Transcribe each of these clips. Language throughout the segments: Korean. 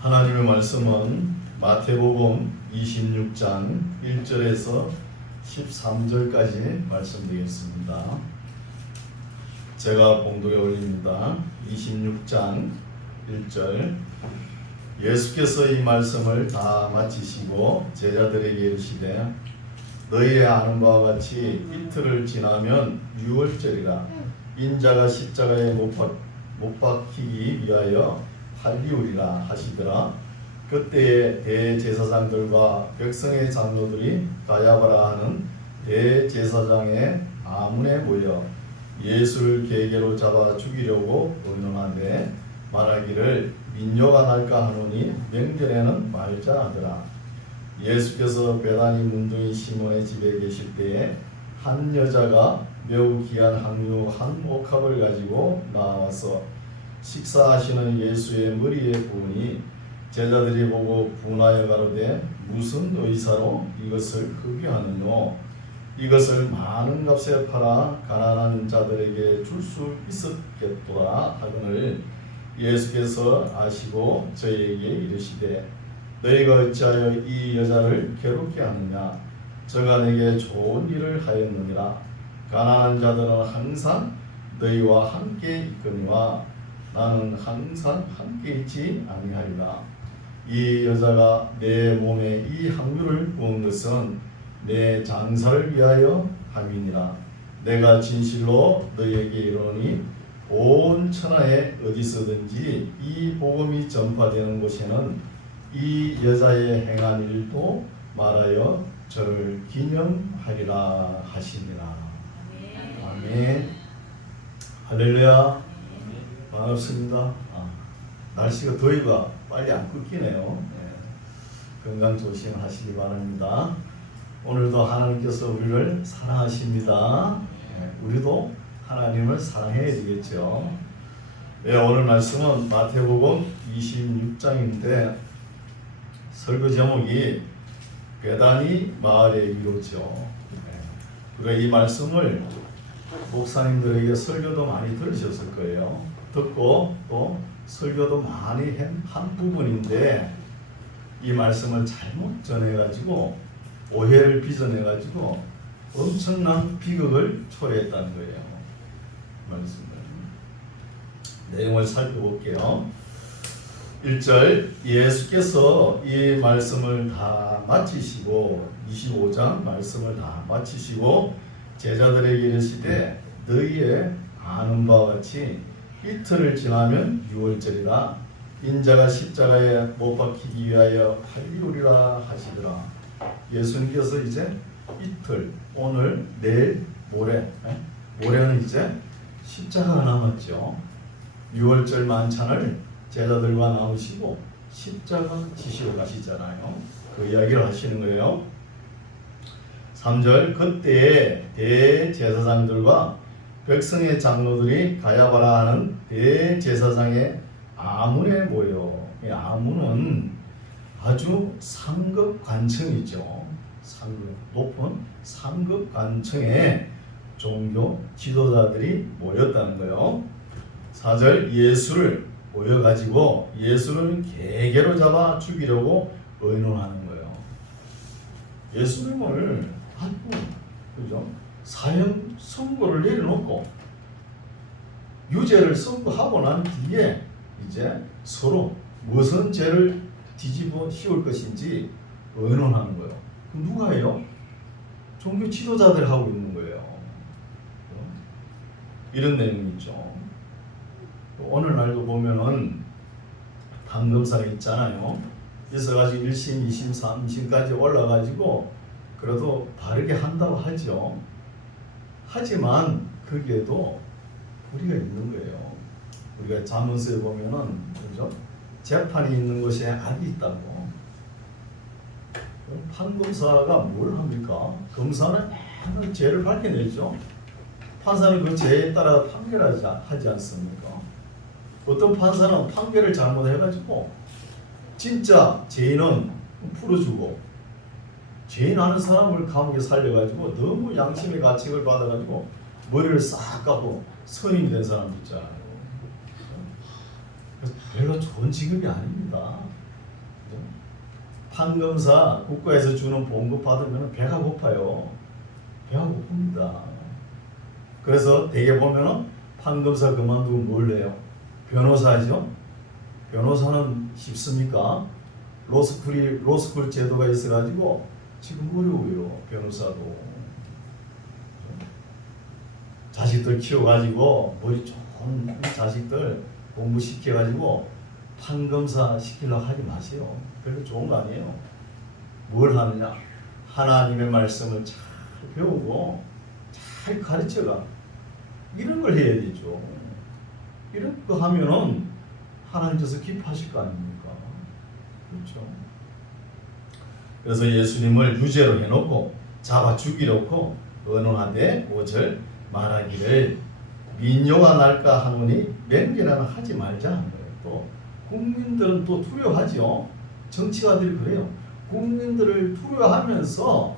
하나님의 말씀은 마태복음 26장 1절에서 13절까지 말씀드리겠습니다. 제가 봉독에 올립니다. 26장 1절. 예수께서 이 말씀을 다 마치시고 제자들에게 이르시되 너희의 아는 바와 같이 이틀을 지나면 유월절이라 인자가 십자가에 못 박히기 위하여 팔리우리라 하시더라. 그때에 대제사장들과 백성의 장로들이 가야바라 하는 대제사장의 아문에 모여 예수를 계계로 잡아 죽이려고 의논하되 말하기를 민요가 날까 하노니 명절에는 말자 하더라. 예수께서 베다니 문둥이 시몬의 집에 계실 때에 한 여자가 매우 귀한 향유 한 옥합을 가지고 나와서 식사하시는 예수의 머리에 부으니 제자들이 보고 분하여 가로되 무슨 의사로 이것을 흡유하느뇨? 이것을 많은 값에 팔아 가난한 자들에게 줄 수 있었겠도다 하거늘 예수께서 아시고 저희에게 이르시되 너희가 어찌하여 이 여자를 괴롭게 하느냐? 저가 내게 좋은 일을 하였느니라. 가난한 자들은 항상 너희와 함께 있거니와 나는 항상 함께 있지 아니하리라. 이 여자가 내 몸에 이 향유를 부은 것은 내 장사를 위하여 함이니라. 내가 진실로 너희에게 이르노니 온 천하에 어디서든지 이 복음이 전파되는 곳에는 이 여자의 행한 일도 말하여 저를 기념하리라 하시니라. 아멘. 할렐루야. 반갑습니다. 날씨가 더위가 빨리 안 끊기네요. 건강 조심하시기 바랍니다. 오늘도 하나님께서 우리를 사랑하십니다. 우리도 하나님을 사랑해야 되겠죠. 오늘 말씀은 마태복음 26장인데 설교 제목이 베다니 마을의 위로죠. 우리가 이 말씀을 목사님들에게 설교도 많이 들으셨을 거예요. 듣고 또 설교도 많이 한 부분인데 이 말씀을 잘못 전해가지고 오해를 빚어내가지고 엄청난 비극을 초래했다는 거예요. 말씀을 내용을 살펴볼게요. 1절 예수께서 이 말씀을 다 마치시고 25장 말씀을 다 마치시고 제자들에게 이르시되 너희의 아는 바와 같이 이틀을 지나면 유월절이라 인자가 십자가에 못 박히기 위하여 팔리우리라 하시더라. 예수님께서 이제 이틀, 오늘, 내일, 모레는 이제 십자가가 남았죠. 유월절 만찬을 제자들과 나누시고 십자가 지시러 가시잖아요. 그 이야기를 하시는 거예요. 3절 그때에 대제사장들과 백성의 장로들이 가야바라 하는 대제사장의 아문에 모여. 이 아문은 아주 상급 관청이죠. 높은 상급 관청에 종교 지도자들이 모였다는 거예요. 4절 예수를 모여가지고 예수를 계계로 잡아 죽이려고 의논하는 거예요. 예수님을 그죠? 사형 선고를 내려놓고 유죄를 선고하고 난 뒤에 이제 서로 무슨 죄를 뒤집어 씌울 것인지 의논하는 거예요. 그럼 누가 해요? 종교 지도자들 하고 있는 거예요. 이런 내용이 있죠. 오늘날도 보면은 단검사가 있잖아요. 있어가지고 1심, 2심, 3심까지 올라가지고 그래도 다르게 한다고 하죠. 하지만 거기에도 불의가 있는 거예요. 우리가 잠언서에 보면은 그죠? 재판이 있는 곳에 악이 있다고. 판검사가 뭘 합니까? 검사는 맨날 죄를 밝혀내죠. 판사는 그 죄에 따라 판결하지 않습니까? 어떤 판사는 판결을 잘못해가지고 진짜 죄인은 풀어주고 죄인하는 사람을 감옥에 살려가지고 너무 양심의 가책을 받아가지고 머리를 싹 깎고 선임이 된 사람 있잖아요. 별로 좋은 직업이 아닙니다. 그죠? 판검사 국가에서 주는 봉급 받으면 배가 고파요. 배가 고픕니다. 그래서 대개 보면은 판검사 그만두고 뭘 해요? 변호사죠. 변호사는 쉽습니까? 로스쿨 제도가 있어가지고 지금 어려워요. 변호사도. 자식들 키워가지고 머리 좋은 자식들 공부시켜가지고 판검사 시키려고 하지 마세요. 별로 좋은 거 아니에요. 뭘 하느냐? 하나님의 말씀을 잘 배우고 잘 가르쳐가. 이런 걸 해야 되죠. 이런 거 하면은 하나님께서 기뻐하실 거 아닙니까? 그렇죠. 그래서 예수님을 유죄로 해놓고 잡아 죽이려고 언언하되 5절 말하기를 민요가 날까 하노니 맹렬하나 하지 말자 하는 거예요. 또 국민들은 또 두려워하죠. 정치가들이 그래요. 국민들을 두려워하면서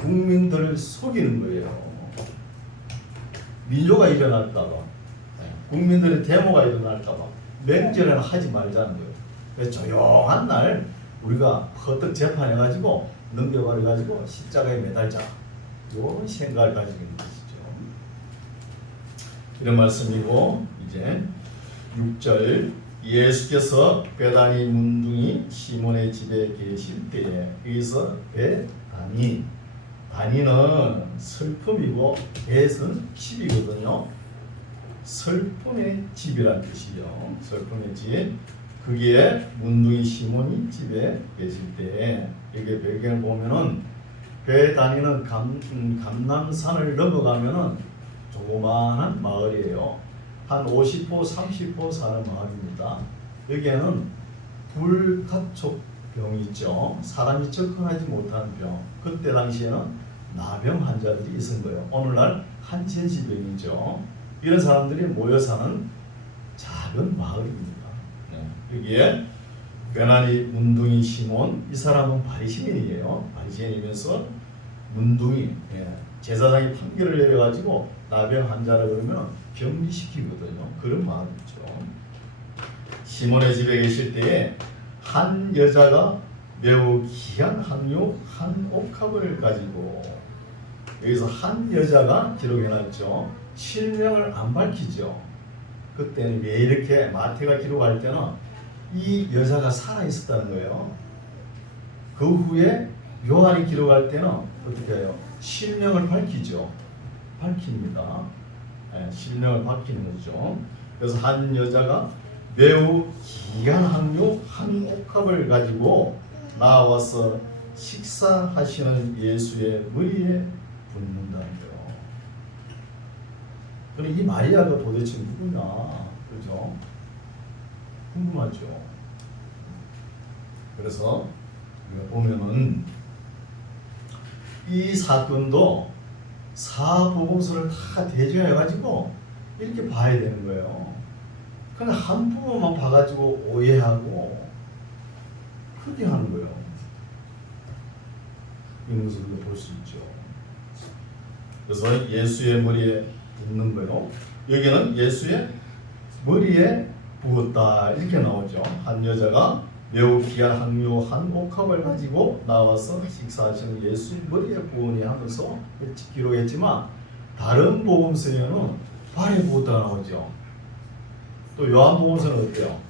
국민들을 속이는 거예요. 민요가 일어날까봐, 국민들의 데모가 일어날까봐 맹렬하나 하지 말자는 거예요. 조용한 날 우리가 퍼뜩 재판해가지고 넘겨버려가지고 십자가에 매달자. 이런 생각을 가지고 있는 것이죠. 이런 말씀이고 이제 6절 예수께서 베다니 문둥이 시몬의 집에 계실 때에 여기서 베다니 다니는 슬픔이고 벳은 집이거든요. 슬픔의 집이란 뜻이요. 슬픔의 집. 거기에 문둥이 시몬이 집에 계실 때 여기 배경을 보면은 베다니는 감남산을 넘어가면은 조그마한 마을이에요. 한 50호, 30호 사는 마을입니다. 여기에는 불가촉병이 있죠. 사람이 접근하지 못하는 병. 그때 당시에는 나병 환자들이 있은 거예요. 오늘날 한센시병이죠. 이런 사람들이 모여 사는 작은 마을입니다. 여기에 베다니 문둥이 시몬, 이 사람은 바리새인이에요. 바리새인이면서 문둥이, 제사장이 판결을 내려가지고 나병 환자라 그러면 격리시키거든요. 그런 마음이죠. 시몬의 집에 계실 때에 한 여자가 매우 귀한 향료 한 옥합을 가지고, 여기서 한 여자가 기록해놨죠. 실명을 안 밝히죠. 그때는 왜 이렇게 마태가 기록할 때는 이 여자가 살아 있었다는 거예요. 그 후에 요한이 기록할 때는 어떻게 해요? 실명을 밝히죠. 밝힙니다. 실명을 밝히는 거죠. 그래서 한 여자가 매우 귀한 향료 한 옥합을 가지고 나와서 식사하시는 예수의 머리에 붓는다는 거예요. 그럼 이 마리아가 도대체 누구냐? 그죠? 궁금하죠. 그래서 우리가 보면은 이 사건도 사복음서를 다 대조해가지고 이렇게 봐야 되는 거예요. 그냥 한 부분만 봐가지고 오해하고 그렇게 하는 거예요. 이런 것을 볼 수 있죠. 그래서 예수의 머리에 붓는 거예요. 여기는 예수의 머리에 부었다 이렇게 나오죠. 한 여자가 매우 귀한 향료 한 옥합을 가지고 나와서 식사하시는 예수의 머리에 부으니 하면서 기록했지만 다른 복음서에는 발에 부었다 나오죠. 또 요한복음서는 어때요?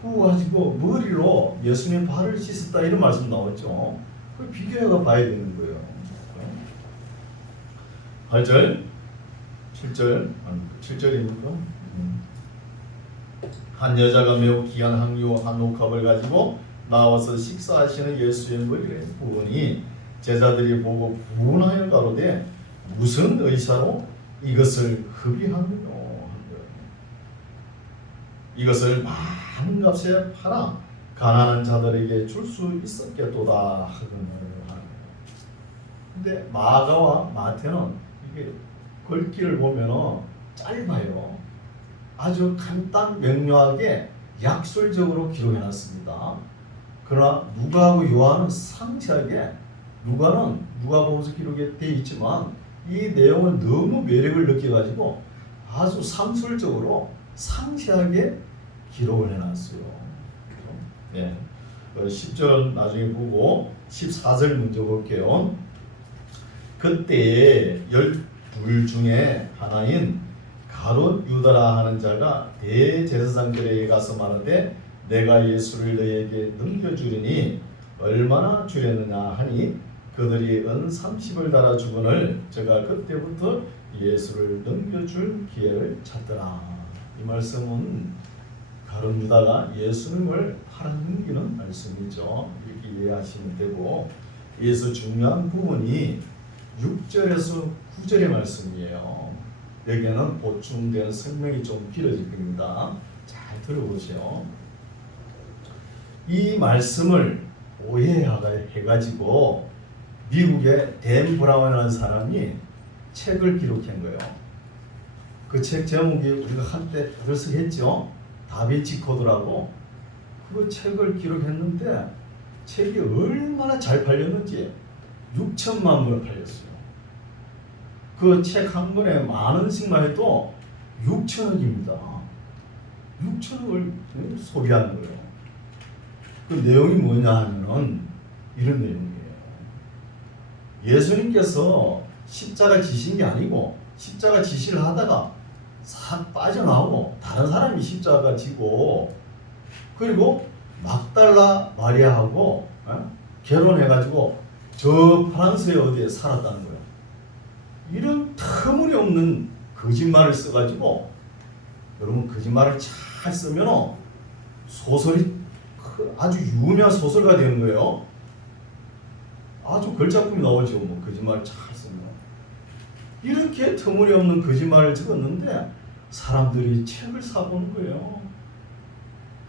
부어가지고 머리로 예수님 발을 씻었다 이런 말씀 나왔죠. 그 비교해가 봐야 되는 거예요. 8절, 7절입니까? 한 여자가 매우 귀한 향료 한 옥합을 가지고 나와서 식사하시는 예수의 머리에 부으니 제자들이 보고 분하여 가로되 무슨 의사로 이것을 흡입하느냐. 이것을 많은 값에 팔아 가난한 자들에게 줄 수 있었겠도다 하거늘 하는. 근데 마가와 마태는 이게 글귀를 보면은 짧아요. 아주 간단 명료하게 약술적으로 기록해놨습니다. 그러나 누가하고 요한은 상세하게, 누가는 누가복음서 기록에 되어 있지만 이 내용을 너무 매력을 느껴가지고 아주 상술적으로 상세하게 기록을 해놨어요. 네. 10절 나중에 보고 14절 먼저 볼게요. 그때 12 중에 하나인 가룟 유다라 하는 자가 대제사장들에게 가서 말하되 내가 예수를 너에게 넘겨주리니 얼마나 주려느냐 하니 그들이 은 30을 달아 주거늘 제가 그때부터 예수를 넘겨줄 기회를 찾더라. 이 말씀은 가룟 유다가 예수님을 팔아넘기는 말씀이죠. 이렇게 이해하시면 되고, 여기서 중요한 부분이 6절에서 9절의 말씀이에요. 여기에는 보충된 설명이 좀 길어질 겁니다. 잘 들어보세요. 이 말씀을 오해해가지고 미국의 댄 브라운이라는 사람이 책을 기록한 거예요. 그 책 제목이 우리가 한때 벌써 했죠. 다빈치 코드라고. 그 책을 기록했는데 책이 얼마나 잘 팔렸는지 6천만 부를 팔렸어요. 그 책 한 권에 만 원씩만 해도 6천억입니다. 6천억을 소비하는 거예요. 그 내용이 뭐냐 하면은 이런 내용이에요. 예수님께서 십자가 지신 게 아니고 십자가 지시를 하다가 싹 빠져나오고 다른 사람이 십자가 지고, 그리고 막달라 마리아하고 결혼해가지고 저 프랑스의 어디에 살았다는 거예요. 이런 터무니없는 거짓말을 써가지고, 여러분 거짓말을 잘 쓰면 소설이 아주 유명한 소설가 되는 거예요. 아주 걸작품이 나오죠. 뭐 거짓말 잘 쓰면. 이렇게 터무니없는 거짓말을 적었는데 사람들이 책을 사보는 거예요.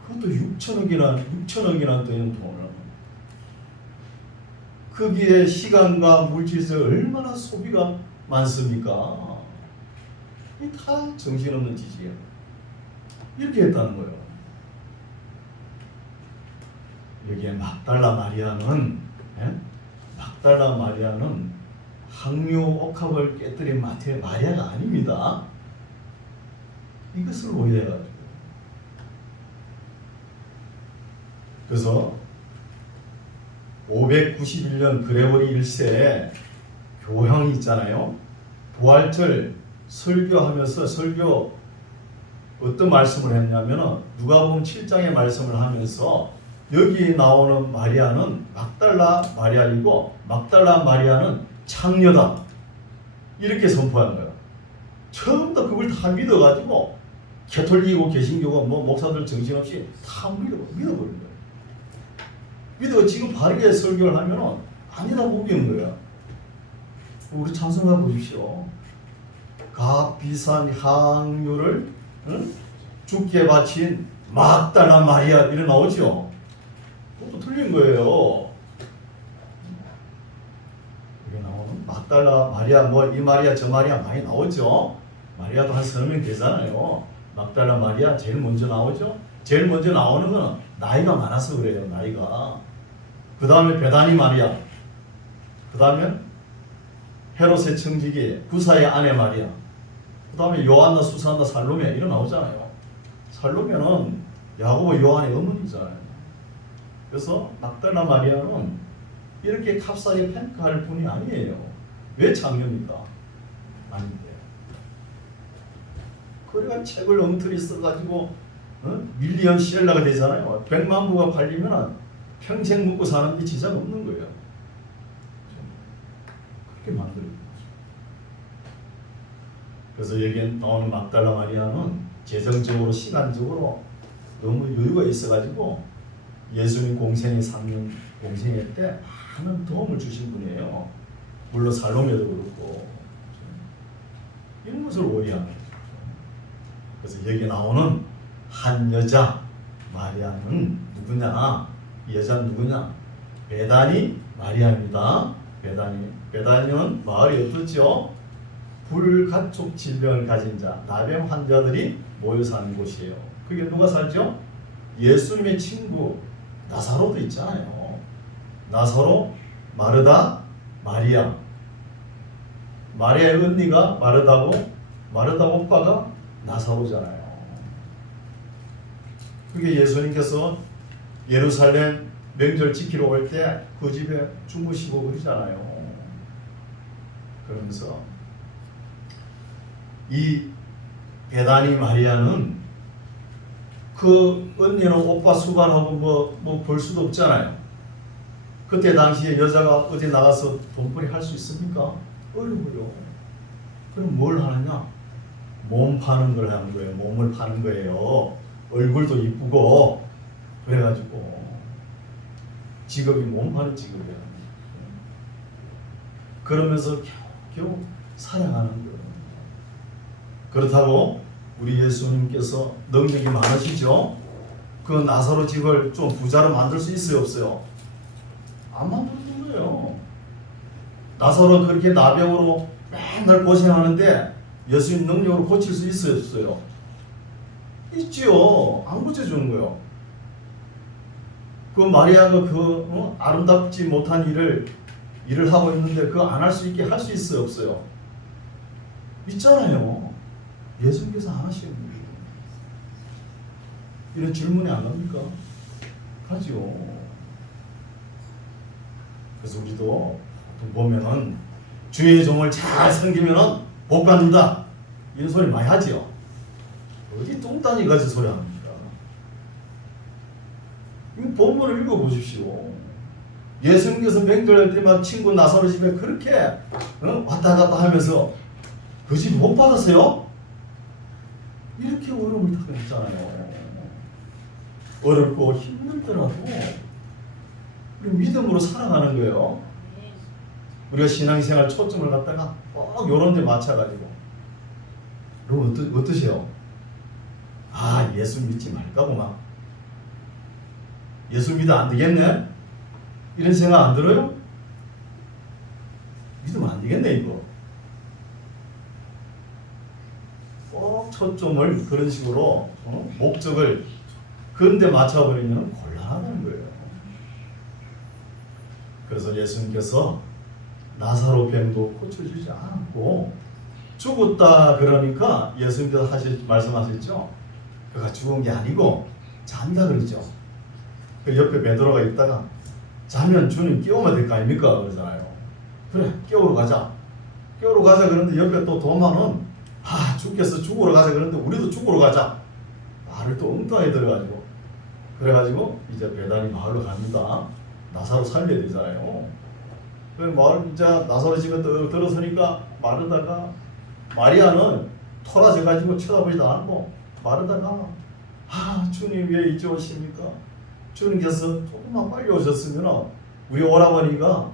그것도 6천억이나 되는 돈을. 거기에 시간과 물질에서 얼마나 소비가 많습니까? 이 다 정신없는 짓이에요. 이렇게 했다는 거예요. 여기에 막달라 마리아는 항묘 옥합을 깨뜨린 마리아가 아닙니다. 이것을 오해해가지고. 그래서 591년 그레고리 1세에 교황이 있잖아요. 부활절 설교하면서 어떤 말씀을 했냐면 누가복음 7장의 말씀을 하면서 여기 나오는 마리아는 막달라 마리아이고 막달라 마리아는 창녀다. 이렇게 선포한 거예요. 처음부터 그걸 다 믿어가지고 캐톨릭이고 개신교가 뭐 목사들 정신없이 다 믿어버린 거예요. 믿어 지금 바르게 설교를 하면은 아니다 보기는 거야. 우리 찬송가 보십시오. 값비싼 향유를 주께 바친 막달라 마리아 이래 나오죠. 그것도 틀린 거예요. 이게 나오는 막달라 마리아 뭐 이 마리아 저 마리아 많이 나오죠. 마리아도 한 3명 되잖아요. 막달라 마리아 제일 먼저 나오죠. 제일 먼저 나오는 거는 나이가 많아서 그래요. 나이가. 그 다음에 베다니 마리아, 그 다음에 헤롯의 청지기 구사의 아내 마리아, 그 다음에 요한나, 수산나, 살로메 이런 나오잖아요. 살로메는 야고보 요한의 어머니잖아요. 그래서 막달라 마리아는 이렇게 값싸게 평가할 분이 아니에요. 왜 장녀입니까? 아닌데. 그래가 책을 엉터리 써가지고 밀리언 셀러가 되잖아요. 100만 부가 팔리면 평생 먹고 사는 게 지장 없는 거예요. 그렇게 만들어요. 그래서 여기에 나오는 막달라 마리아는 재정적으로 시간적으로 너무 여유가 있어가지고 예수님 공생의 3년 공생회 때 많은 도움을 주신 분이에요. 물론 살로메도 그렇고. 이런 것을 오해하는 거죠. 그래서 여기 나오는 한 여자 마리아는 누구냐? 이 여자는 누구냐? 베다니 마리아입니다. 베다니는 마을이 어떻죠? 불가촉 질병을 가진 자, 나병 환자들이 모여 사는 곳이에요. 그게 누가 살죠? 예수님의 친구 나사로도 있잖아요. 나사로, 마르다, 마리아. 마리아의 언니가 마르다 오빠가 나사로잖아요. 그게 예수님께서 예루살렘 명절 지키러 올 때 그 집에 주무시고 그러잖아요. 그러면서 이 베다니 마리아는 그 언니는 오빠 수발하고 뭐 볼 수도 없잖아요. 그때 당시에 여자가 어디 나가서 돈벌이 할 수 있습니까? 어려워요. 그럼 뭘 하느냐? 몸 파는 걸 하는 거예요. 몸을 파는 거예요. 얼굴도 이쁘고 그래가지고 직업이 몸 파는 직업이야. 그러면서 겨우 살아가는 거예요. 그렇다고 우리 예수님께서 능력이 많으시죠? 그 나사로 집을 좀 부자로 만들 수 있어요, 없어요? 안 만드는 거예요. 나사로 그렇게 나병으로 맨날 고생하는데 예수님 능력으로 고칠 수 있어요, 없어요? 있지요. 안 고쳐주는 거예요. 그 마리아가 아름답지 못한 일을 하고 있는데 그거 안 할 수 있게 할 수 있어요, 없어요? 있잖아요. 예수님께서 안 하시는 거예요. 이런 질문이 안 납니까? 가죠. 그래서 우리도 보면은 주의 종을 잘 섬기면은 복 받는다 이런 소리 많이 하지요. 어디 뚱딴이 같이 소리 합니까? 이 본문을 읽어보십시오. 예수님께서 명절할 때만 친구 나사로 집에 그렇게 왔다 갔다 하면서 그 집 못 받았어요? 이렇게 어려움을 당했잖아요. 어렵고 힘들더라도 우리 믿음으로 살아가는 거예요. 우리가 신앙생활 초점을 갖다가 꼭 요런 데 맞춰가지고 그럼 어떠세요? 아, 예수 믿지 말까 보마. 예수 믿어 안 되겠네? 이런 생각 안 들어요? 믿으면 안 되겠네 이거. 꼭 초점을 그런 식으로 목적을 그런데 맞춰버리면 곤란하다는 거예요. 그래서 예수님께서 나사로 병도 고쳐주지 않았고 죽었다 그러니까 예수님께서 말씀하셨죠. 그가 죽은 게 아니고 잔다 그러죠. 그 옆에 베드로가 있다가 자면 주님 깨우면 될 거 아닙니까? 그러잖아요. 그래 깨우러 가자. 깨우러 가자 그러는데 옆에 또 도마는 죽겠어 죽으러 가자 그러는데 우리도 죽으러 가자. 말을 또 엉뚱하게 들어가지고 그래가지고 이제 베다니 마을로 갑니다. 나사로 살려야 되잖아요. 마을 이제 나사로 집에 들어서니까 마르다가 마리아는 토라져가지고 쳐다보지도 않고 마르다가 주님 왜 이제 오십니까? 주님께서 조금만 빨리 오셨으면 우리 오라버니가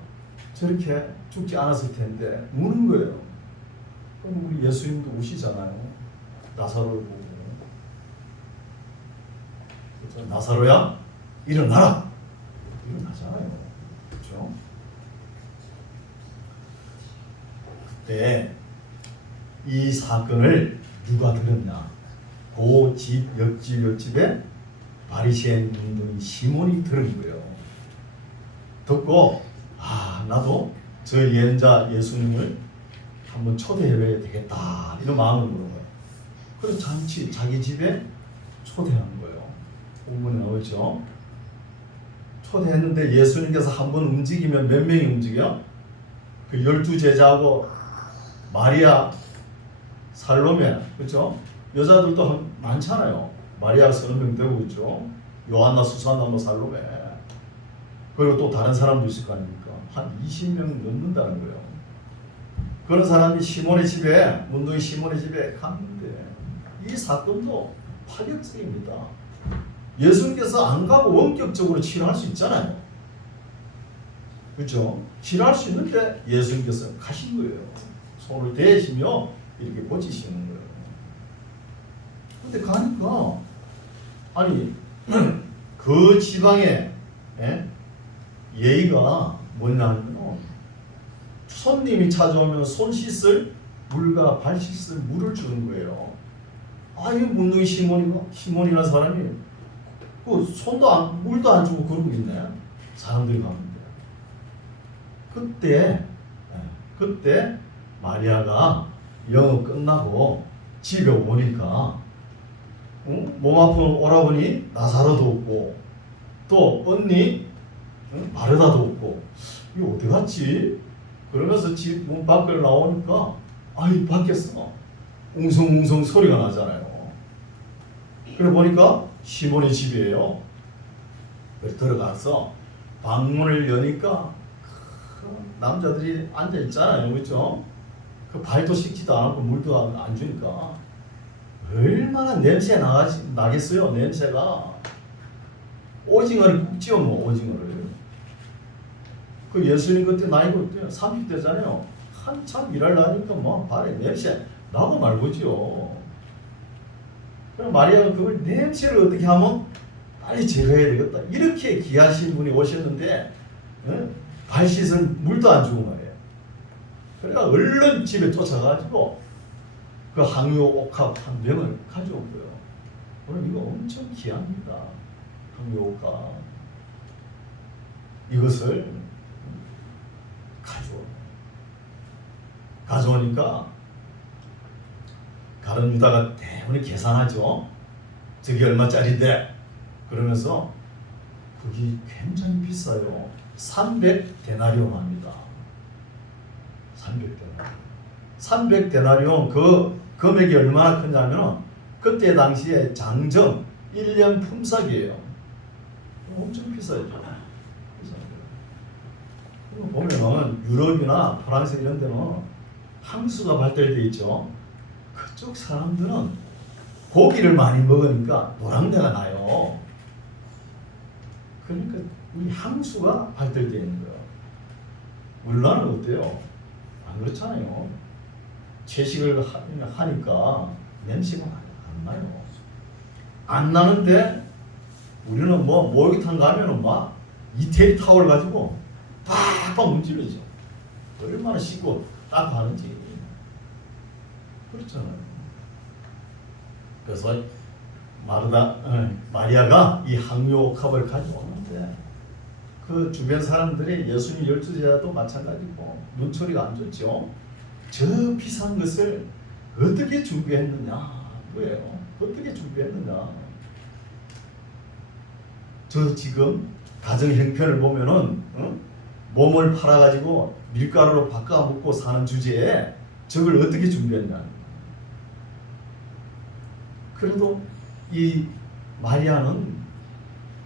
저렇게 죽지 않았을 텐데 우는 거예요. 그럼 우리 예수님도 우시잖아요. 나사로를 보고 그렇죠? 나사로야 일어나라 일어나잖아요. 그렇죠? 그때 이 사건을 누가 들었냐? 그 집 옆집에 바리새인 문둥이 시몬이 들은 거예요. 듣고 나도 저 예언자 예수님을 한번 초대해야 되겠다 이런 마음을 먹은 거예요. 그래서 잔치 자기 집에 초대한 거예요. 본문에 나오죠. 초대했는데 예수님께서 한번 움직이면 몇 명이 움직여? 그 12제자하고 마리아, 살로메, 그렇죠? 여자들도 많잖아요. 마리아 30명 되고 있죠. 요한나, 수산나, 살로메. 그리고 또 다른 사람도 있을 거 아닙니까? 한 20명 넘는다는 거예요. 그런 사람이 시몬의 집에, 문둥이 시몬의 집에 갔는데 이 사건도 파격적입니다. 예수님께서 안 가고 원격적으로 치료할 수 있잖아요. 그렇죠? 치료할 수 있는데 예수님께서 가신 거예요. 손을 대시며 이렇게 고치시는 거예요. 근데 가니까 그 지방에 예의가 뭐냐면 손님이 찾아오면 손 씻을 물과 발 씻을 물을 주는 거예요. 이 문둥이 시몬이라는 사람이 그 물도 안 주고 그러고 있네. 사람들이 가는데 그때 마리아가 영업 끝나고 집에 오니까 몸 아픈 오라버니 나사로도 없고 또 언니 응? 마르다도 없고 이거 어디 갔지? 그러면서 집 문 밖을 나오니까 아이 밖에서 웅성웅성 소리가 나잖아요. 그래 보니까 시몬의 집이에요. 그래서 들어가서 방문을 여니까 남자들이 앉아 있잖아요, 그렇죠? 그 발도 씻지도 않고 물도 안 주니까 얼마나 냄새 나겠어요, 냄새가. 오징어를 굽지요, 뭐 오징어를. 그 예수님 그때 나이가 30대잖아요. 한참 일하려니까 뭐 발에 냄새 나고 말고지요. 그럼 마리아가 그걸 냄새를 어떻게 하면 빨리 제거해야 되겠다. 이렇게 귀하신 분이 오셨는데 발 씻을 물도 안 주고 말이에요. 그러니까 얼른 집에 쫓아가지고 그 항유 옥합 한 병을 가져온 거예요. 오늘 이거 엄청 귀합니다. 항유 옥합. 이것을 가져오니까 가룟 유다가 대부분 계산하죠. 저게 얼마짜리인데? 그러면서 그게 굉장히 비싸요. 300데나리온 합니다. 300데나리온. 300데나리온 그 금액이 얼마나 크냐면 그때 당시에 장정 1년 품삯이에요. 엄청 비싸죠. 보면은 유럽이나 프랑스 이런 데는 항수가 발달되어 있죠. 그쪽 사람들은 고기를 많이 먹으니까 노랑내가 나요. 그러니까 이 항수가 발달되어 있는 거예요. 우리나라는 어때요? 안 그렇잖아요. 채식을 하니까 냄새가 안 나요. 안 나는데 우리는 뭐 목욕탕 가면은 막 이태리 타월 가지고 빡빡 문질러죠. 얼마나 씻고 딱 하는지. 그렇잖아요. 그래서 마리아가 이 항유옥합을 가져오는데 그 주변 사람들이 예수님 12제자도 마찬가지고 눈초리가 안 좋죠. 저 비싼 것을 어떻게 준비했느냐 그거예요. 어떻게 준비했느냐. 저 지금 가정 형편을 보면은 몸을 팔아가지고 밀가루로 바꿔 먹고 사는 주제에 저걸 어떻게 준비했냐. 그래도 이 마리아는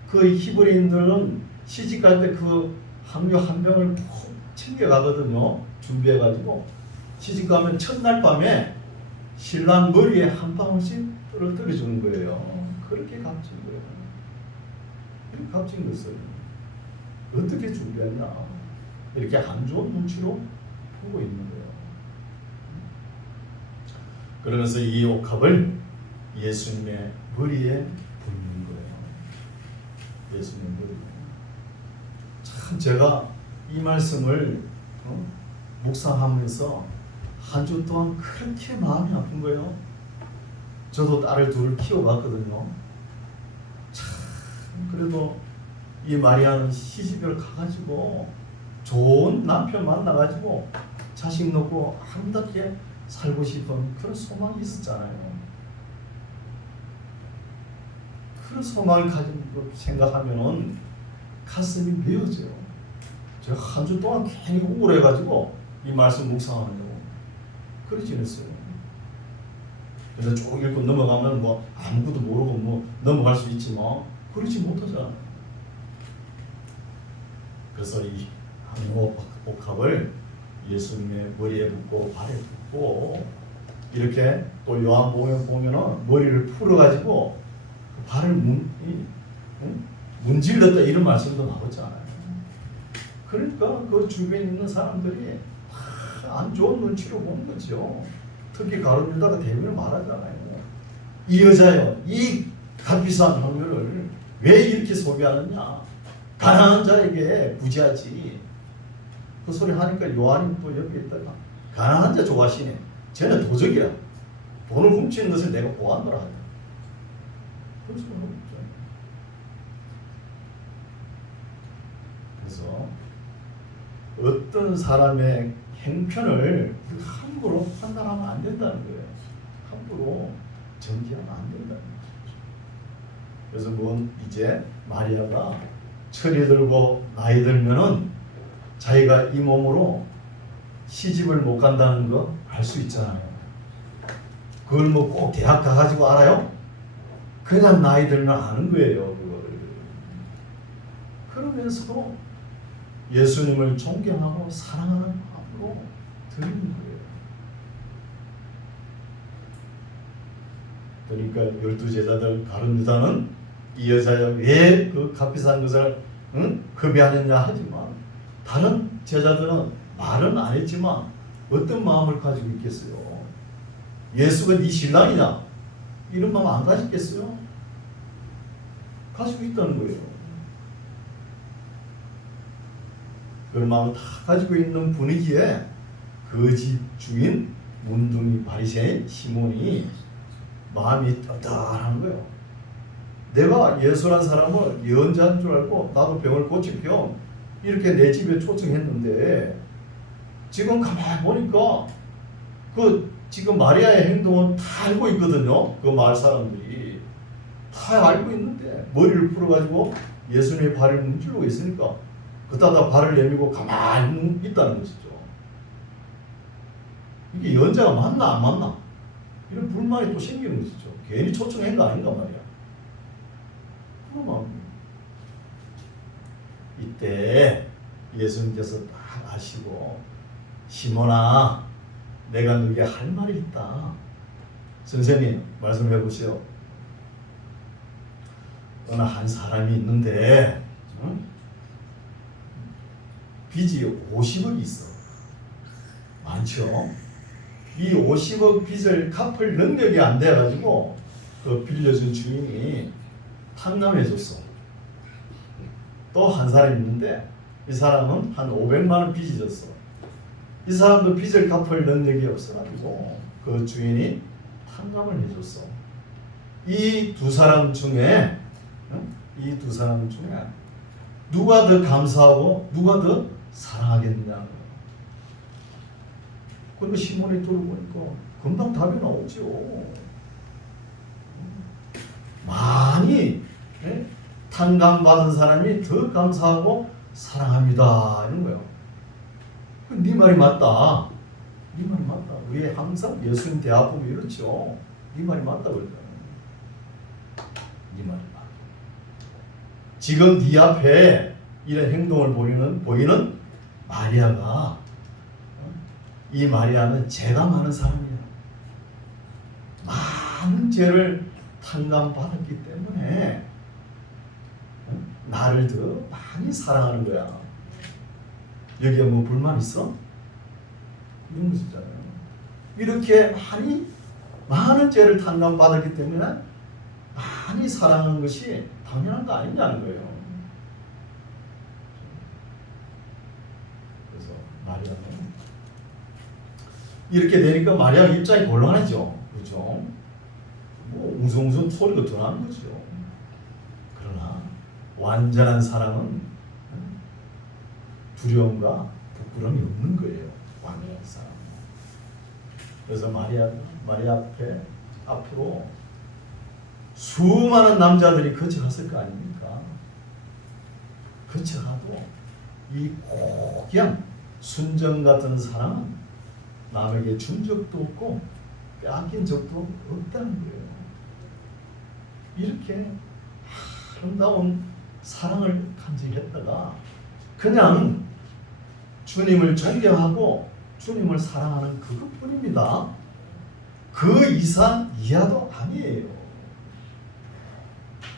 그 히브리인들은 시집갈 때 그 항유 한 병을 꼭 챙겨가거든요. 준비해가지고 시집가면 첫날 밤에 신랑 머리에 한 방울씩 떨어뜨려주는 거예요. 그렇게 값진 거예요. 이렇게 값진 것을 어떻게 준비했나. 이렇게 안 좋은 눈치로 보고 있는 거예요. 그러면서 이 옥합을 예수님의 머리에 붓는 거예요. 예수님의 머리에. 참 제가 이 말씀을 묵상하면서 한 주 동안 그렇게 마음이 아픈 거예요. 저도 딸을 둘을 키워봤거든요. 참 그래도 이 마리아는 시집을 가가지고 좋은 남편 만나가지고 자식 놓고 아름답게 살고 싶은 그런 소망이 있었잖아요. 그런 소망을 가진 거 생각하면은 가슴이 메어져요. 제가 한 주 동안 괜히 우울해가지고 이 말씀 묵상하려고 그렇게 지냈어요. 그래서 쭉 읽고 넘어가면 뭐 아무것도 모르고 뭐 넘어갈 수 있지만 그렇지 못하잖아. 그래서 이 항유옥합을 예수님의 머리에 붓고 발에 붓고 이렇게 또 요한복음에 보면은 머리를 풀어가지고 그 발을 문질렀다 이런 말씀도 나오잖아요. 그러니까 그 주변에 있는 사람들이 안 좋은 눈치로 보는 거죠. 특히 가룟 유다가 대면을 말하잖아요. 이 여자요, 이 값비싼 항유를 왜 이렇게 소비하느냐? 가난한 자에게 부지하지. 그 소리 하니까 요한이 또 옆에 있다가 가난한 자 좋아하시네. 쟤는 도적이라. 돈을 훔치는 것을 내가 보았노라 하죠. 그래서 그래서 어떤 사람의 행편을 함부로 판단하면 안 된다는 거예요. 함부로 정지하면 안 된다는 거죠. 그래서 이제 마리아가 철이 들고 나이 들면은 자기가 이 몸으로 시집을 못 간다는 거 알 수 있잖아요. 그걸 뭐 꼭 대학 가가지고 알아요? 그냥 나이 들면 아는 거예요. 그걸. 그러면서도 예수님을 존경하고 사랑하는 마음으로 드리는 거예요. 그러니까 12제자들 가룟 유다는 이 여자가 왜 그 값비싼 것을 급여하느냐 하지만 다른 제자들은 말은 안 했지만 어떤 마음을 가지고 있겠어요? 예수가 네 신랑이냐? 이런 마음 안 가지겠어요? 가지고 있다는 거예요. 그런 마음을 다 가지고 있는 분위기에 그 집 주인 문둥이 바리새인 시몬이 마음이 답답한 거예요. 내가 예수란 사람을 예언자인 줄 알고 나도 병을 고칠 겸 이렇게 내 집에 초청했는데 지금 가만히 보니까 그 지금 마리아의 행동은 다 알고 있거든요. 그 마을 사람들이 다 알고 있는데 머리를 풀어가지고 예수님의 발을 문지르고 있으니까 그따다 발을 내밀고 가만히 있다는 것이죠. 이게 예언자가 맞나 안 맞나? 이런 불만이 또 생기는 것이죠. 괜히 초청한 거 아닌가 말이야. 그러면 이때 예수님께서 딱 아시고 시몬아 내가 너에게 할 말이 있다. 선생님 말씀해 보시오. 어느 한 사람이 있는데 빚이 50억이 있어. 많죠? 이 50억 빚을 갚을 능력이 안 돼가지고 그 빌려준 주인이 탕감해줬어. 또 한 사람이 있는데 이 사람은 한 500만 원 빚이 졌어. 이 사람도 빚을 갚을 능력이 없어가지고 그 주인이 탕감을 해줬어. 이 두 사람 중에 누가 더 감사하고 누가 더 사랑하겠느냐. 그리고 시몬이 들어보니까 금방 답이 나오죠. 많이 탕감받은 사람이 더 감사하고 사랑합니다. 이런 거예요. 네 말이 맞다. 네 말이 맞다. 우리 항상 예수님 대화 보면 이렇죠. 네 말이 맞다 그러잖아요. 네 말이 맞다. 지금 네 앞에 이런 행동을 보이는 마리아가 이 마리아는 죄가 많은 사람이야. 많은 죄를 탕감받았기 때문에 나를 더 많이 사랑하는 거야. 여기에 뭐 불만 있어? 이런 것이잖아요. 이렇게 많은 죄를 탕감받았기 때문에 많이 사랑하는 것이 당연한 거 아니냐는 거예요. 그래서 마리아는 이렇게 되니까 마리아 입장이 곤란하죠. 그렇죠? 뭐 웅성웅성 소리가 더 나는 거죠. 그러나 완전한 사랑은 두려움과 부끄러움이 없는 거예요. 완전한 사랑. 그래서 마리아 앞으로 수많은 남자들이 거쳐갔을 거 아닙니까? 거쳐가도 이 고귀한 순정 같은 사랑은 남에게 준 적도 없고 빼앗긴 적도 없다는 거예요. 이렇게 아름다운 사랑을 간직했다가 그냥 주님을 존경하고 주님을 사랑하는 그것뿐입니다. 그 이상 이하도 아니에요.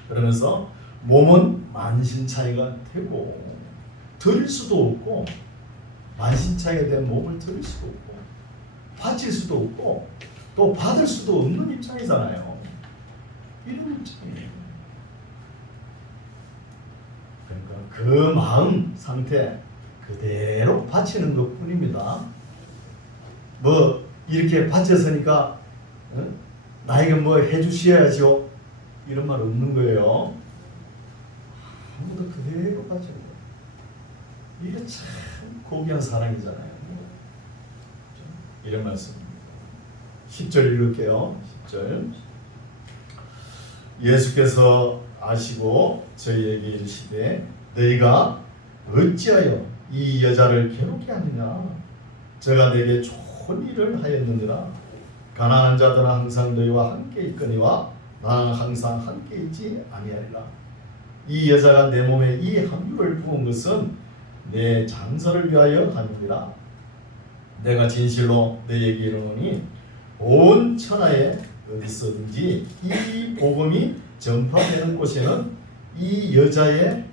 그러면서 몸은 만신창이가 되고 드릴 수도 없고 만신창이 된 몸을 드릴 수도 없고 바칠 수도 없고 또 받을 수도 없는 입장이잖아요. 이런 입장이에요. 그러니까 그 마음 상태 그대로 바치는 것뿐입니다. 뭐 이렇게 바쳤으니까 나에게 뭐 해주셔야죠 이런 말 없는 거예요. 아무도 그대로 바치는 거예요. 이게 참 고귀한 사랑이잖아요. 이런 말씀입니다. 10절 읽을게요. 10절. 예수께서 아시고 저희에게 이르시되 너희가 어찌하여 이 여자를 괴롭게 하느냐? 저가 내게 좋은 일을 하였느니라. 가난한 자들은 항상 너희와 함께 있거니와 나는 항상 함께 있지 아니하리라. 이 여자가 내 몸에 이 함유를 부은 것은 내 장사를 위하여 함이니라. 내가 진실로 너희에게 이르노니 온 천하에 어디서든지 이 복음이 전파되는 곳에는 이 여자의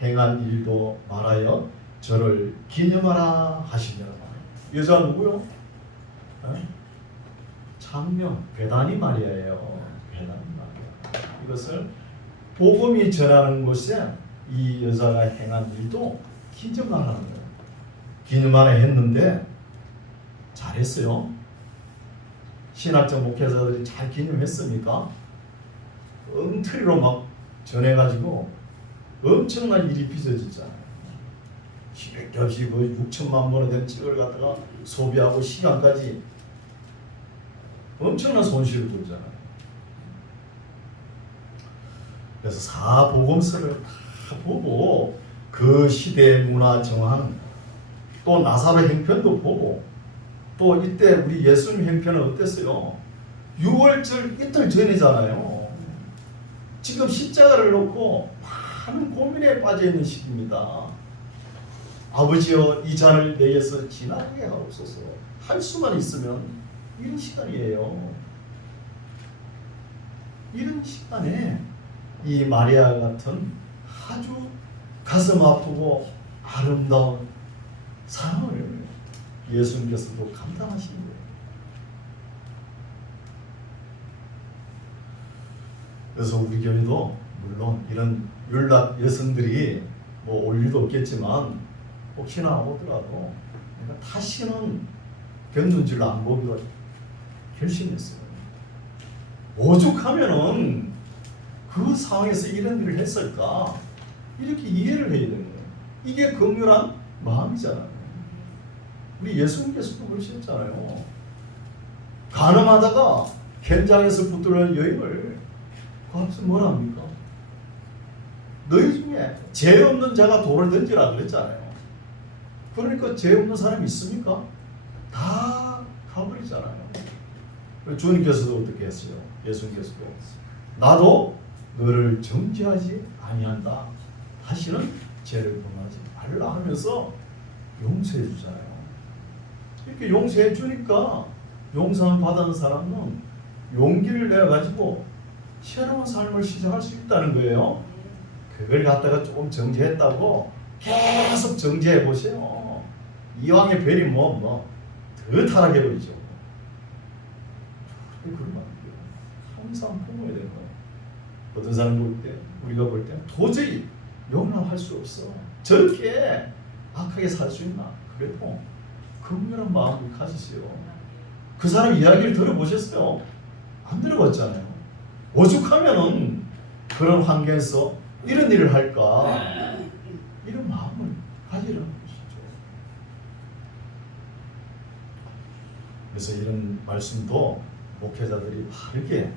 행한 일도 말하여 저를 기념하라 하시니라. 여자 누구요? 창녀 베다니 마리아예요. 베다니 마리아. 이것을 복음이 전하는 곳에 이 여자가 행한 일도 기념하라는 거예요. 기념하라 했는데 잘했어요. 신학적 목회자들이 잘 기념했습니까? 엉터리로 막 전해가지고 엄청난 일이 빚어졌잖아요. 기획 없이 거의 6천만 원에 된 책을 갖다가 소비하고 시간까지 엄청난 손실을 보잖아요. 그래서 사복음서를 다 보고 그 시대의 문화 정황, 또 나사로 행편도 보고, 또 이때 우리 예수님 행편은 어땠어요? 6월절 이틀 전이잖아요. 지금 십자가를 놓고 많은 고민에 빠져 있는 시기입니다. 아버지여 이 잔을 내게서 지나게 하옵소서. 할 수만 있으면 이런 시간이에요. 이런 시간에 이 마리아 같은 아주 가슴 아프고 아름다운 사랑을 예수님께서도 감당하신 거예요. 그래서 우리 교회도 물론 이런 연락 여성들이 뭐 올 일도 없겠지만 혹시나 오더라도 내가 다시는 견눈질 안 보기로 결심했어요. 오죽하면은 그 상황에서 이런 일을 했을까? 이렇게 이해를 해야 되는 거예요. 이게 긍휼한 마음이잖아요. 우리 예수님께서도 그러셨잖아요. 가늠하다가 현장에서 붙들는 여인을 그 앞에서 뭐라 합니까? 너희 중에 죄 없는 자가 돌을 던지라 그랬잖아요. 그러니까 죄 없는 사람이 있습니까? 다 가버리잖아요. 주님께서도 어떻게 했어요? 예수님께서도 나도 너를 정죄하지 아니한다. 다시는 죄를 범하지 말라 하면서 용서해 주잖아요. 이렇게 용서해 주니까 용서를 받은 사람은 용기를 내 가지고 새로운 삶을 시작할 수 있다는 거예요. 그걸 갖다가 조금 정죄했다고 계속 정죄해 보세요. 이왕의 별이 더 타락해 버리죠. 그러면 안 돼요. 항상 품어야 되는 거예요. 어떤 사람 볼 때, 우리가 볼 때 도저히 용납할 수 없어. 저렇게 악하게 살 수 있나? 그래도 긍휼한 마음을 가지세요. 그 사람 이야기를 들어보셨어요? 안 들어봤잖아요. 오죽하면은 그런 환경에서 이런 일을 할까? 이런 마음을 가지라는 것이죠. 그래서 이런 말씀도 목회자들이 바르게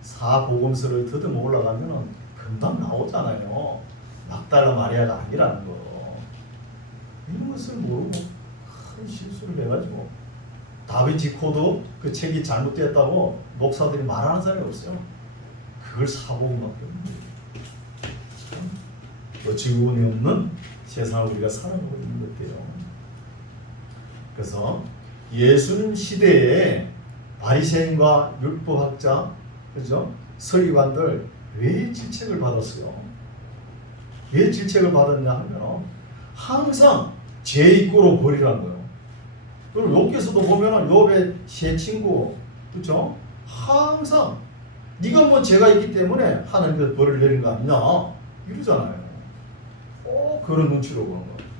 사복음서를 더듬어 올라가면은 금방 나오잖아요. 막달라 마리아가 아니라는 거. 이런 것을 모르고 큰 실수를 해가지고 다비치 코드 그 책이 잘못됐다고 목사들이 말하는 사람이 없어요. 그걸 사복음밖에 없는 어처구니 없는 세상을 우리가 살아가고 있는 것 같아요. 그래서 예수님 시대에 바리새인과 율법학자, 그죠? 서기관들 왜 질책을 받았어요? 왜 질책을 받았냐 하면 항상 제 입구로 버리라는 거예요. 그리고 욥기서도 보면은 욥의 세 친구, 그렇죠? 항상 네가 뭐 죄가 있기 때문에 하나님께서 벌을 내린 거 아니냐 이러잖아요. 그런 눈치로 보는 거예요.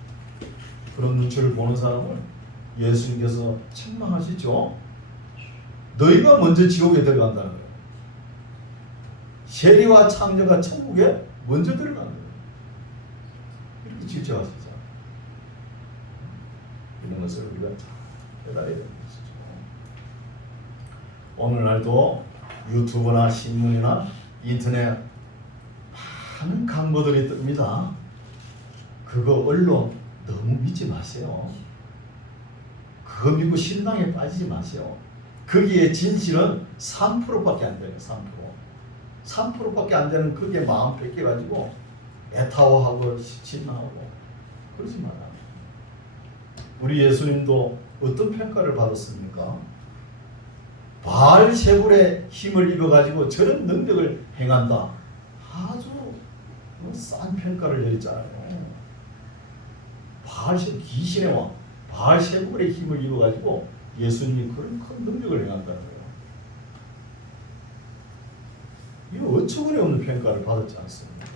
그런 눈치를 보는 사람을 예수님께서 책망하시죠. 너희가 먼저 지옥에 들어간다는 거예요. 세리와 창녀가 천국에 먼저 들어가는 거예요. 이렇게 질책하시잖아요. 이런 것을 우리가 잘 알아야 되는 것이죠. 오늘날도 유튜브나 신문이나 인터넷 많은 광고들이 뜹니다. 그거 언론 너무 믿지 마세요. 그거 믿고 신앙에 빠지지 마세요. 거기에 진실은 3%밖에 안 돼요. 3%. 3%밖에 안 되는 그게 마음 뺏겨가지고 애타워하고 신나하고 그러지 마라. 우리 예수님도 어떤 평가를 받았습니까? 바알세불의 힘을 입어가지고 저런 능력을 행한다. 아주 싼 평가를 내렸잖아요. 바알세불 귀신의 왕 바알세불의 힘을 입어가지고 예수님이 그런 큰 능력을 행한다는 거예요. 이거 어처구니 없는 평가를 받았지 않습니까?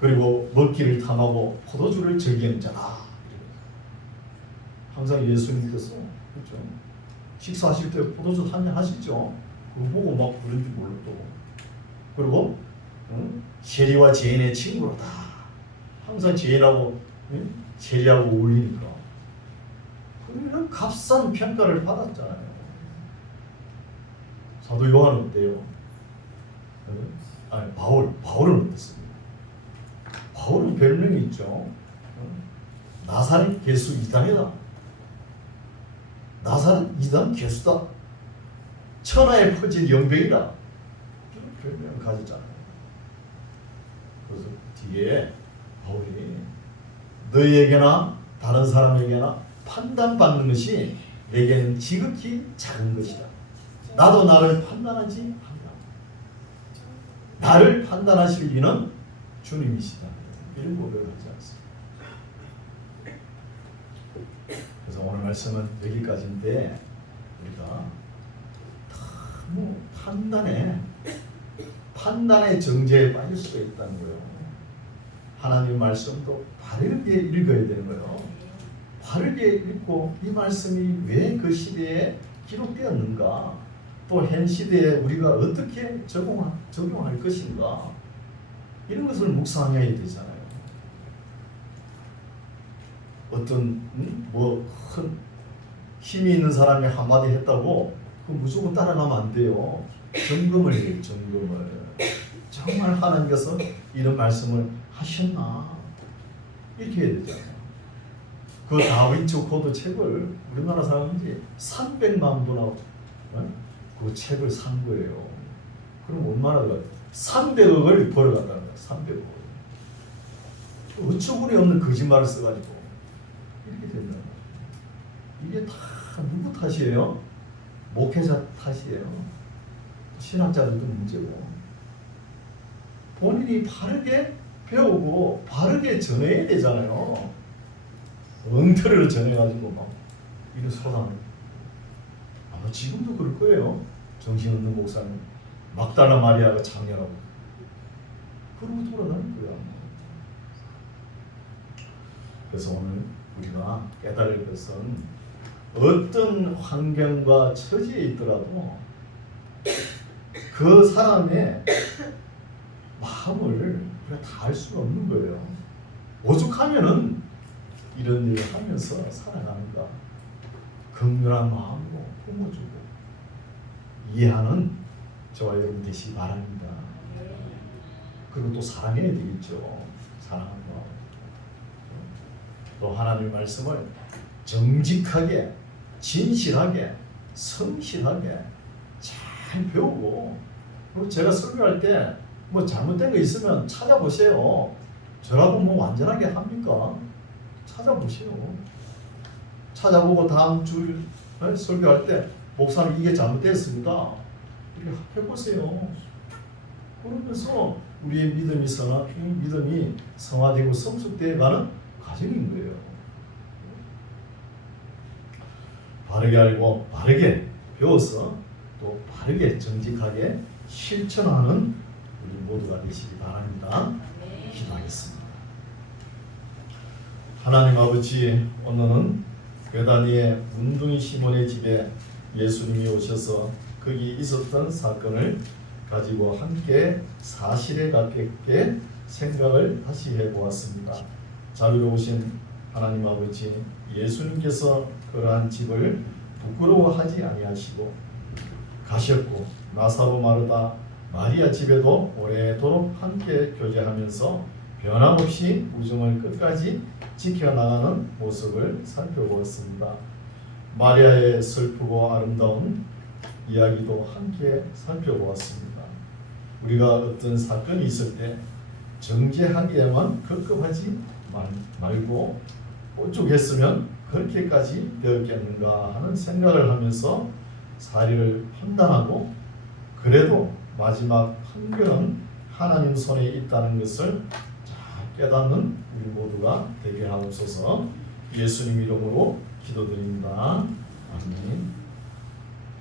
그리고 먹기를 탐하고 포도주를 즐기는 자라. 항상 예수님께서 그렇죠? 식사하실 때 포도주 한잔 하시죠. 그거 보고 막 그런지 몰라도. 그리고 세리와 죄인의 친구로다. 항상 죄인하고 세리하고 어울리니까. 그런 값싼 평가를 받았잖아요. 사도 요한은 어때요? 아니 바울은 어땠습니까? 바울은 별명이 있죠. 나사렛 개수 이단이다. 나사렛 이단 개수다. 천하에 퍼진 연병이다. 이런 별명을 가졌잖아요. 그래서 뒤에 바울이 너희에게나 다른 사람에게나 판단받는 것이 내게는 지극히 작은 것이다. 나도 나를 판단하지 않는다. 나를 판단하실 이는 주님이시다. 이런 고백을 하지 않습니다. 그래서 오늘 말씀은 여기까지인데 우리가 너무 판단의 정죄에 빠질 수가 있다는 거예요. 하나님 말씀도 바르게 읽어야 되는 거예요. 바르게 읽고 이 말씀이 왜 그 시대에 기록되었는가, 또 현 시대에 우리가 어떻게 적용할 것인가, 이런 것을 묵상해야 되잖아요. 어떤 큰 힘이 있는 사람이 한마디 했다고 그 무조건 따라가면 안 돼요. 점검을 해요. 점검을. 정말 하나님께서 이런 말씀을 하셨나, 이렇게 해야 되잖아요. 그 다빈치 코드 책을 우리나라 사람들이 300만 분하고 그 책을 산 거예요. 그럼 얼마나 들어가요? 300억을 벌어갔다는 거예요. 300억. 어처구니 없는 거짓말을 써가지고 이렇게 된다. 이게 다 누구 탓이에요? 목회자 탓이에요. 신학자들도 문제고. 본인이 바르게 배우고 바르게 전해야 되잖아요. 엉터리로 전해가지고 막 이런 소상을. 아마 지금도 그럴 거예요. 정신없는 목사님 막달라 마리아가 장녀라고 그러고 돌아다닐 거야. 그래서 오늘 우리가 깨달을 것은 어떤 환경과 처지에 있더라도 그 사람의 마음을 우리가 다 알 수가 없는 거예요. 오죽하면은 이런 일을 하면서 살아가는가. 긍휼한 마음으로 품어주고 이해하는 저와 여러분 되시기 바랍니다. 그리고 또 사랑해야 되겠죠. 사랑하는 마음. 또 하나님의 말씀을 정직하게, 진실하게, 성실하게 잘 배우고, 그리고 제가 설교할 때 뭐 잘못된 거 있으면 찾아보세요. 저라고 뭐 완전하게 합니까? 찾아보세요. 찾아보고 다음 주 설교할 때 목사님 이게 잘못됐습니다. 이렇게 해보세요. 그러면서 우리의 믿음이 성화되고 성숙되어가는 과정인 거예요. 바르게 알고 바르게 배워서 또 바르게 정직하게 실천하는 우리 모두가 되시기 바랍니다. 기도하겠습니다. 하나님 아버지, 오늘은 베다니의 문둥이 시몬의 집에 예수님이 오셔서 거기 있었던 사건을 가지고 함께 사실에 가깝게 생각을 다시 해보았습니다. 자비로우신 하나님 아버지, 예수님께서 그러한 집을 부끄러워하지 아니하시고 가셨고, 나사로 마르다 마리아 집에도 오래도록 함께 교제하면서 변함없이 우정을 끝까지 지켜나가는 모습을 살펴보았습니다. 마리아의 슬프고 아름다운 이야기도 함께 살펴보았습니다. 우리가 어떤 사건이 있을 때 정죄하기에만 급급하지 말고 오죽했으면 그렇게까지 되었겠는가 하는 생각을 하면서 사리를 판단하고 그래도 마지막 판결은 하나님 손에 있다는 것을 잘 깨닫는 우리 모두가 되게 하옵소서. 예수님 이름으로 기도드립니다. 아멘.